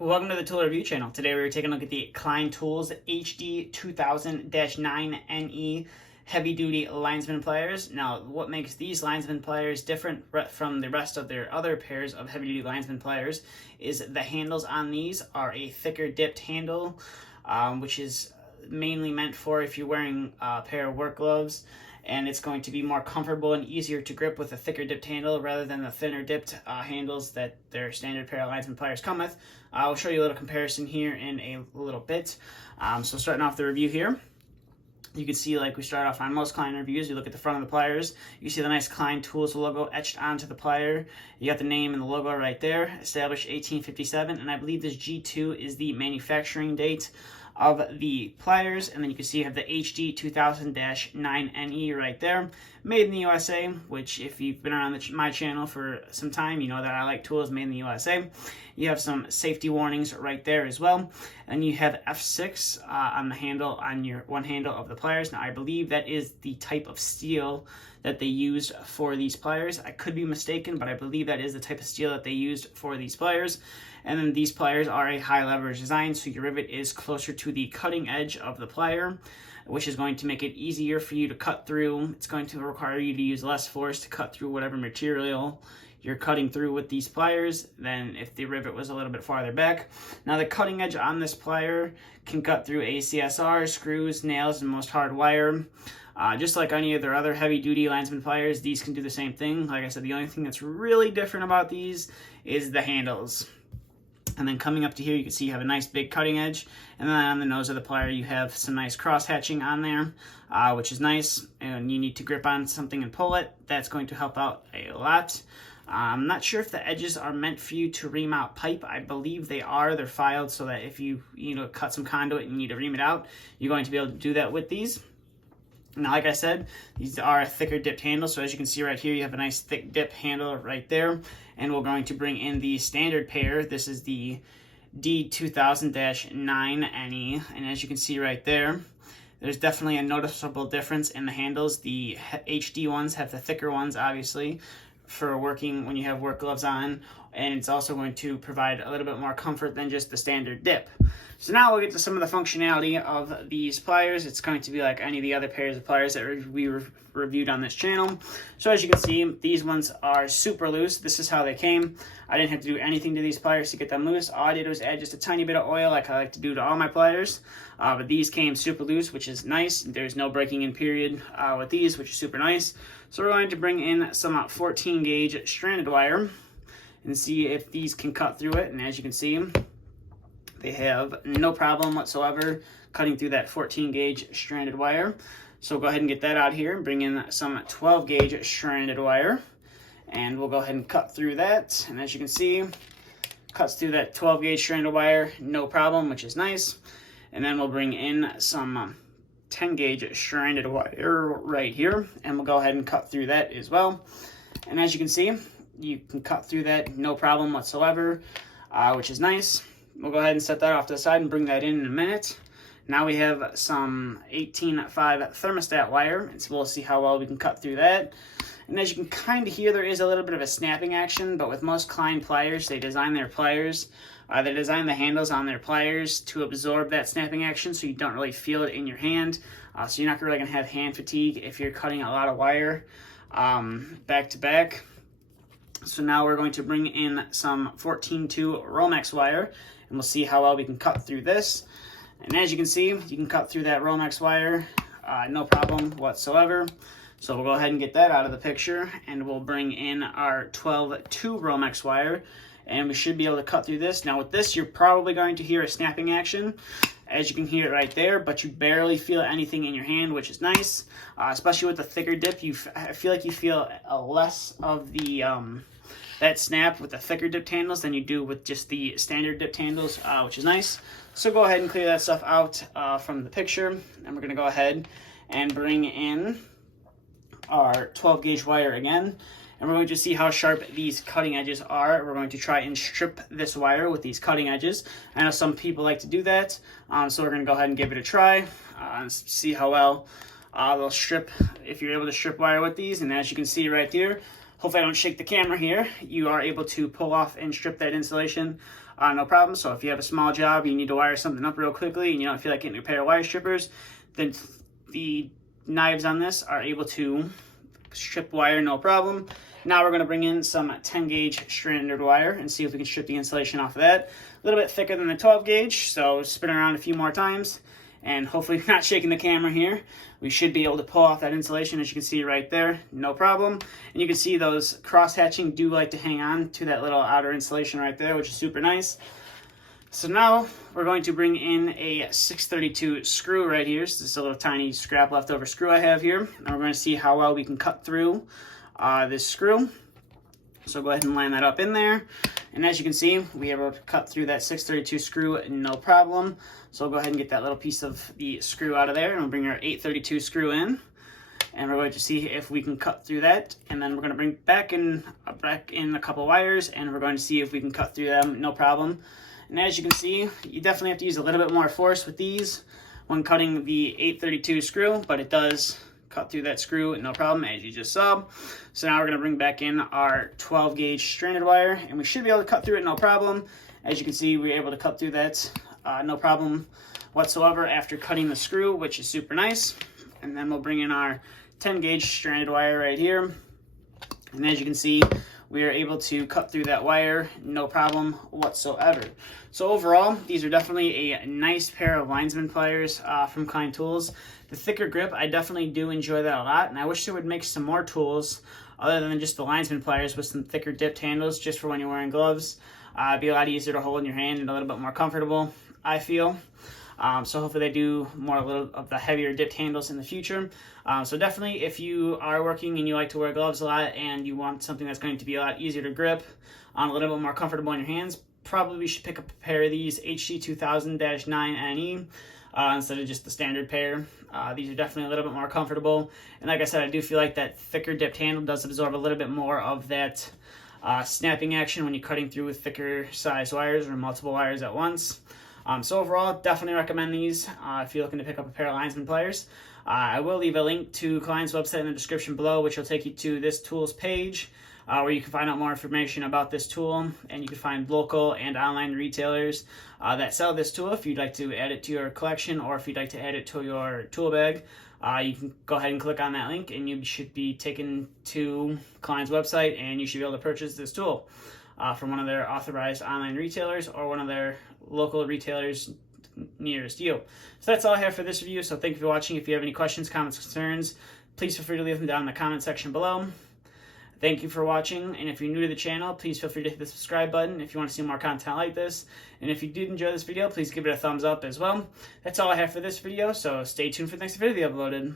Welcome to the Tool Review channel. Today we're taking a look at the Klein Tools HD2000-9NE heavy duty linesman pliers. Now, what makes these linesman pliers different from the rest of their other pairs of heavy duty linesman pliers is the handles on these are a thicker dipped handle, which is mainly meant for if you're wearing a pair of work gloves, and it's going to be more comfortable and easier to grip with a thicker dipped handle rather than the thinner dipped handles that their standard pair of linesman pliers come with. I'll show you a little comparison here in a little bit. So starting off the review here, you can see like we start off on most Klein reviews, you look at the front of the pliers, you see the nice Klein Tools logo etched onto the plier. You got the name and the logo right there, established 1857, and I believe this G2 is the manufacturing date of the pliers, and then you can see you have the HD2000-9NE right there, made in the USA, which if you've been around my channel for some time, you know that I like tools made in the USA. You have some safety warnings right there as well, and you have F6 on the handle, on your one handle of the pliers. Now I believe that is the type of steel that they used for these pliers. I could be mistaken, but I believe that is the type of steel that they used for these pliers. And then these pliers are a high leverage design, so your rivet is closer to the cutting edge of the plier, which is going to make it easier for you to cut through. It's going to require you to use less force to cut through whatever material you're cutting through with these pliers than if the rivet was a little bit farther back. Now the cutting edge on this plier can cut through ACSR, screws, nails, and most hard wire. Just like any of their other heavy-duty linesman pliers, these can do the same thing. Like I said, the only thing that's really different about these is the handles. And then coming up to here, you can see you have a nice big cutting edge. And then on the nose of the plier, you have some nice cross-hatching on there, which is nice. And you need to grip on something and pull it. That's going to help out a lot. I'm not sure if the edges are meant for you to ream out pipe. I believe they are. They're filed so that if you cut some conduit and you need to ream it out, you're going to be able to do that with these. Now, like I said, these are a thicker dipped handle, so as you can see right here, you have a nice thick dip handle right there, and we're going to bring in the standard pair. This is the D2000-9NE, and as you can see right there, there's definitely a noticeable difference in the handles. The HD ones have the thicker ones, obviously, for working when you have work gloves on, and it's also going to provide a little bit more comfort than just the standard dip. So now we'll get to some of the functionality of these pliers. It's going to be like any of the other pairs of pliers that we reviewed on this channel. So as you can see, these ones are super loose. This is how they came. I didn't have to do anything to these pliers to get them loose. All I did was add just a tiny bit of oil like I like to do to all my pliers. But these came super loose, which is nice. There's no breaking in period with these, which is super nice. So we're going to bring in some 14 gauge stranded wire and see if these can cut through it. And as you can see, they have no problem whatsoever cutting through that 14 gauge stranded wire. So we'll go ahead and get that out here and bring in some 12 gauge stranded wire. And we'll go ahead and cut through that. And as you can see, cuts through that 12 gauge stranded wire, no problem, which is nice. And then we'll bring in some 10 gauge stranded wire right here. And we'll go ahead and cut through that as well. And as you can see, you can cut through that no problem whatsoever, which is nice. We'll go ahead and set that off to the side and bring that in a minute. Now we have some 18.5 thermostat wire, and so we'll see how well we can cut through that. And as you can kind of hear, there is a little bit of a snapping action, but with most Klein pliers, they design their pliers, they design the handles on their pliers to absorb that snapping action so you don't really feel it in your hand. So you're not really going to have hand fatigue if you're cutting a lot of wire back to back. So now we're going to bring in some 14.2 Romex wire, and we'll see how well we can cut through this. And as you can see, you can cut through that Romex wire, no problem whatsoever. So we'll go ahead and get that out of the picture, and we'll bring in our 12.2 Romex wire, and we should be able to cut through this. Now with this, you're probably going to hear a snapping action, as you can hear it right there, but you barely feel anything in your hand, which is nice. Especially with the thicker dip, I feel like you feel less of the that snap with the thicker dipped handles than you do with just the standard dipped handles, which is nice. So go ahead and clear that stuff out from the picture, and we're going to go ahead and bring in our 12 gauge wire again, and we're going to see how sharp these cutting edges are. We're going to try and strip this wire with these cutting edges. I know some people like to do that, so we're going to go ahead and give it a try and see how well they'll strip, if you're able to strip wire with these. And as you can see right here, hopefully I don't shake the camera here, you are able to pull off and strip that insulation no problem. So if you have a small job, you need to wire something up real quickly and you don't feel like getting a pair of wire strippers, then the knives on this are able to strip wire no problem. Now we're going to bring in some 10 gauge stranded wire and see if we can strip the insulation off of that. A little bit thicker than the 12 gauge, so spin around a few more times, and hopefully not shaking the camera here. We should be able to pull off that insulation, as you can see right there, no problem. And you can see those cross hatching do like to hang on to that little outer insulation right there, which is super nice. So now we're going to bring in a 632 screw right here. So this is a little tiny scrap leftover screw I have here. And we're going to see how well we can cut through this screw. So go ahead and line that up in there. And as you can see, we are able to cut through that 632 screw no problem. So we'll go ahead and get that little piece of the screw out of there. And we'll bring our 832 screw in. And we're going to see if we can cut through that. And then we're going to bring back in a couple wires. And we're going to see if we can cut through them no problem. And as you can see, you definitely have to use a little bit more force with these when cutting the 832 screw, but it does cut through that screw no problem, as you just saw. So now we're going to bring back in our 12 gauge stranded wire, and we should be able to cut through it no problem. As you can see, we're able to cut through that no problem whatsoever after cutting the screw, which is super nice. And then we'll bring in our 10 gauge stranded wire right here. And as you can see, we are able to cut through that wire no problem whatsoever. So overall, these are definitely a nice pair of Lineman pliers from Klein Tools. The thicker grip, I definitely do enjoy that a lot, and I wish they would make some more tools other than just the Lineman pliers with some thicker dipped handles just for when you're wearing gloves. It'd be a lot easier to hold in your hand and a little bit more comfortable, I feel. So hopefully they do more a little of the heavier dipped handles in the future. So definitely, if you are working and you like to wear gloves a lot and you want something that's going to be a lot easier to grip, a little bit more comfortable in your hands, probably should pick up a pair of these HD2000-9NE instead of just the standard pair. These are definitely a little bit more comfortable. And like I said, I do feel like that thicker dipped handle does absorb a little bit more of that snapping action when you're cutting through with thicker size wires or multiple wires at once. So overall, definitely recommend these if you're looking to pick up a pair of Lineman pliers. I will leave a link to Klein's website in the description below, which will take you to this tool's page, where you can find out more information about this tool, and you can find local and online retailers that sell this tool if you'd like to add it to your collection, or if you'd like to add it to your tool bag. You can go ahead and click on that link, and you should be taken to Klein's website, and you should be able to purchase this tool from one of their authorized online retailers or one of their local retailers nearest you. So that's all I have for this review. So thank you for watching. If you have any questions, comments, concerns, please feel free to leave them down in the comment section below. Thank you for watching, and if you're new to the channel, please feel free to hit the subscribe button if you want to see more content like this. And if you did enjoy this video, please give it a thumbs up as well. That's all I have for this video, so stay tuned for the next video to be uploaded.